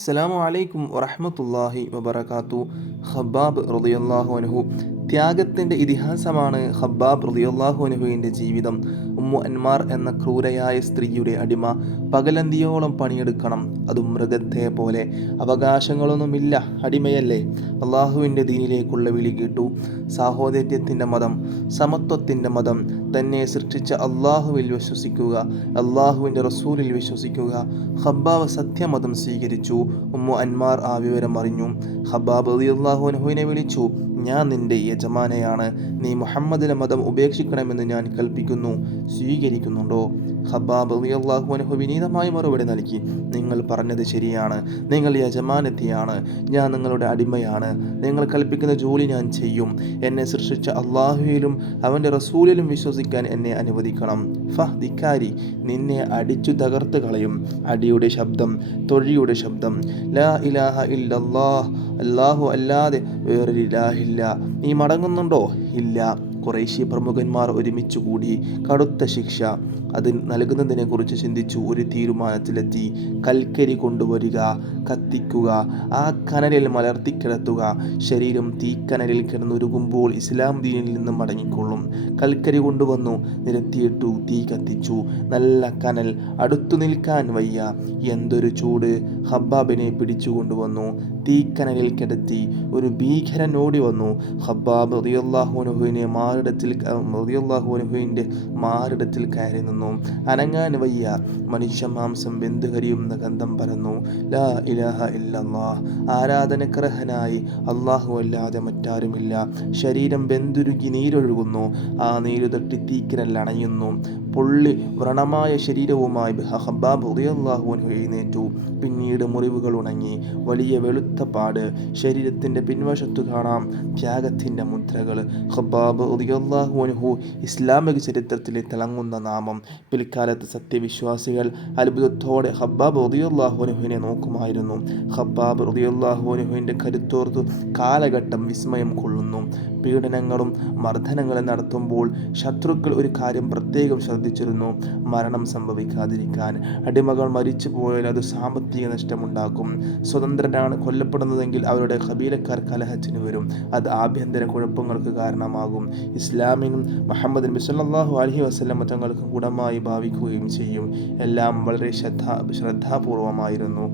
അസ്സലാമു അലൈക്കും വറഹ്മത്തുള്ളാഹി വബറകാത്തു. ഖബ്ബാബ് റളിയല്ലാഹു അൻഹു, ത്യാഗത്തിൻ്റെ ഇതിഹാസമാണ് ഖബ്ബാബ് റളിയല്ലാഹു അൻഹുവിൻ്റെ ജീവിതം. ഉമ്മു അൻമാർ എന്ന ക്രൂരയായ സ്ത്രീയുടെ അടിമ. പകലന്തിയോളം പണിയെടുക്കണം, അതും മൃഗത്തെ പോലെ. അവകാശങ്ങളൊന്നുമില്ല, അടിമയല്ലേ. അള്ളാഹുവിൻ്റെ ദീനിലേക്കുള്ള വിളി കേട്ടു. സാഹോദര്യത്തിൻ്റെ മതം, സമത്വത്തിൻ്റെ മതം, തന്നെ സൃഷ്ടിച്ച അള്ളാഹുവിൽ വിശ്വസിക്കുക, അള്ളാഹുവിൻ്റെ റസൂലിൽ വിശ്വസിക്കുക. ഖബ്ബാബ് സത്യമതം സ്വീകരിച്ചു. ഉമ്മു അൻമാർ ആ വിവരം അറിഞ്ഞു. ഖബ്ബാബ് റളിയല്ലാഹു അൻഹുവിനെ വിളിച്ചു. ഞാൻ നിന്റെ യജമാനയാണ്, നീ മുഹമ്മദിന്റെ മതം ഉപേക്ഷിക്കണമെന്ന് ഞാൻ കൽപ്പിക്കുന്നു, സ്വീകരിക്കുന്നുണ്ടോ? ഖബ്ബാബ് റളിയല്ലാഹു അൻഹു വിനീതമായി മറുപടി നൽകി. നിങ്ങൾ പറഞ്ഞത് ശരിയാണ്, നിങ്ങൾ യജമാനത്തിയാണ്, ഞാൻ നിങ്ങളുടെ അടിമയാണ്. നിങ്ങൾ കൽപ്പിക്കുന്ന ജോലി ഞാൻ ചെയ്യും. എന്നെ സൃഷ്ടിച്ച അള്ളാഹുവിലും അവൻ്റെ റസൂലിലും വിശ്വസിക്കാൻ എന്നെ അനുവദിക്കണം. ധിക്കാരി, നിന്നെ അടിച്ചു തകർത്ത് കളയും. അടിയുടെ ശബ്ദം, തൊഴിയുടെ ശബ്ദം. ലാ ഇലാഹ ഇല്ലല്ലാഹ്, അല്ലാഹു അല്ലാതെ വേറൊരു ഇലാഹില്ല. നീ മടങ്ങുന്നുണ്ടോ? ഇല്ല. ഖുറൈശി പ്രമുഖന്മാർ ഒരുമിച്ച് കൂടി. കടുത്ത ശിക്ഷ അത് നൽകുന്നതിനെക്കുറിച്ച് ചിന്തിച്ചു. ഒരു തീരുമാനത്തിലെത്തി. കൽക്കരി കൊണ്ടുവരിക, കത്തിക്കുക, ആ കനലിൽ മലർത്തിക്കിടത്തുക. ശരീരം തീക്കനലിൽ കിടന്നുരുകുമ്പോൾ ഇസ്ലാം ദീനിൽ നിന്നും മടങ്ങിക്കൊള്ളും. കൽക്കരി കൊണ്ടുവന്നു, നിരത്തിയിട്ടു, തീ കത്തിച്ചു. നല്ല കനൽ, അടുത്തു നിൽക്കാൻ വയ്യ. എന്തൊരു ചൂട്! ഖബ്ബാബിനെ പിടിച്ചു കൊണ്ടുവന്നു, തീക്കനലിൽ കിടത്തി. ഒരു ഭീകരൻ ഓടി വന്നു. ഖബ്ബാബ് റളിയല്ലാഹു അൻഹുവിൻ്റെ മാറിടത്തിൽ കയറി നിന്നു. അനങ്ങാൻ വയ്യ. മനുഷ്യ മാംസം വെന്ത് കരിയുന്ന ഗന്ധം പരന്നു. ലാ ഇലാഹ ഇല്ലല്ലാഹ്, ആരാധനക്കർഹനായി അള്ളാഹു അല്ലാതെ മറ്റാരുമില്ല. ശരീരം വെന്തുരുകി നീരൊഴുകുന്നു. ആ നീരു തട്ടി തീക്കനൽ അണയുന്നു. പൊള്ളി വ്രണമായ ശരീരവുമായി ഖബ്ബാബ് റളിയല്ലാഹു അൻഹു എഴുന്നേറ്റു. പിന്നീട് മുറിവുകൾ ഉണങ്ങി. വലിയ വെളുത്ത പാട്. ശരീരത്തിൻ്റെ പിൻവശത്തു കാണാം ത്യാഗത്തിൻ്റെ മുദ്രകൾ. ഖബ്ബാബ് റളിയല്ലാഹു അൻഹു ഇസ്ലാമിക ചരിത്രത്തിലെ തിളങ്ങുന്ന നാമം. പിൽക്കാലത്ത് സത്യവിശ്വാസികൾ അത്ഭുതത്തോടെ ഖബ്ബാബ് റളിയല്ലാഹു അൻഹുവിനെ നോക്കുമായിരുന്നു. ഖബ്ബാബ് റളിയല്ലാഹു അൻഹുവിൻ്റെ കരുത്തോർത്ത് കാലഘട്ടം വിസ്മയം കൊള്ളുന്നു. പീഡനങ്ങളും മർദ്ദനങ്ങളും നടത്തുമ്പോൾ ശത്രുക്കൾ ഒരു കാര്യം പ്രത്യേകം ശ്രദ്ധിച്ചിരുന്നു: മരണം സംഭവിക്കാതിരിക്കാൻ. അടിമകൾ മരിച്ചു പോയാൽ അത് സാമ്പത്തിക നഷ്ടമുണ്ടാക്കും. സ്വതന്ത്രരാണ് കൊല്ലപ്പെടുന്നതെങ്കിൽ അവരുടെ ഖബീലക്കാർ കലഹത്തിന് വരും, അത് ആഭ്യന്തര കുഴപ്പങ്ങൾക്ക് കാരണമാകും. ഇസ്ലാമിനും മുഹമ്മദ് നബി സല്ലല്ലാഹു അലൈഹി വസല്ലം തങ്ങൾക്ക് ഗുണമായി ഭാവിക്കുകയും ചെയ്യും. എല്ലാം വളരെ ശ്രദ്ധാപൂർവമായിരുന്നു.